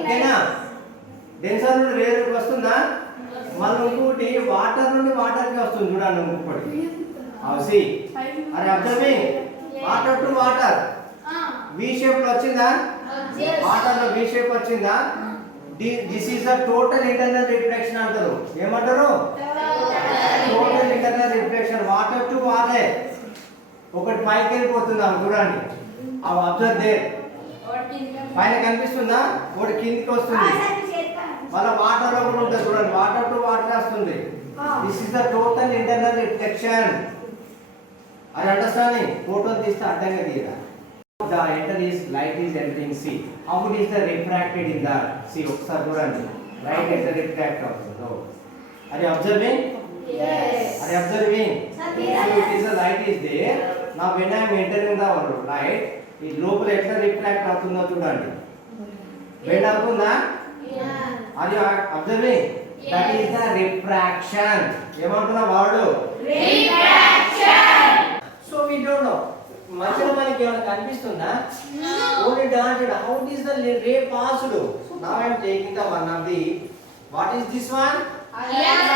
ఓకేనా? డెన్సర్ నుండి రేర్ వస్తుందా? మళ్ళీ ఇంకోటి వాటర్ నుండి వాటర్ కి వస్తుంది చూడండి ఇంకొకటి. సి అరే observing water to water V shape లో వచ్చిందా? వాటర్ లో వి షేప్ వచ్చిందా? This is the total internal reflection అంటారు. ఏమంటారు? Total internal reflection water to water. ఒకటి పైకి వెళ్ళిపోతుంది చూడండి. అవి అబ్జర్వ్ దే పైన కనిపిస్తుందా? ఒకటి కిందికి వస్తుంది. మళ్ళీ వాటర్ లో కూడా ఉంటుంది చూడండి. వాటర్ టు వాటర్ వస్తుంది. This is the total internal reflection. అది అండర్స్టాండింగ్? ఫోటో తీస్తే అడ్డంగా తీయరా. The enter is light is entering C. How it is the refracted in that? See, ఒకసారి చూడండి. Light is the refract అవుతుంది. Are you observing? Yes. Are you observing? So it is the light is there. Now when I am entering the light, ఈ లోపల ఎట్లా రిఫ్రాక్ట్ అవుతుందో చూడండి. బెండ్ అవుతుందా? Yeah. Are you observing? Yes. That is the refraction. ఏమంటున్నా వాడు? Refraction. So we don't know. మధ్యలో మనకి ఏమైనా కనిపిస్తుందా? Only darted. How is the ray passed? Now I am taking the one of the. What is this one? Yes.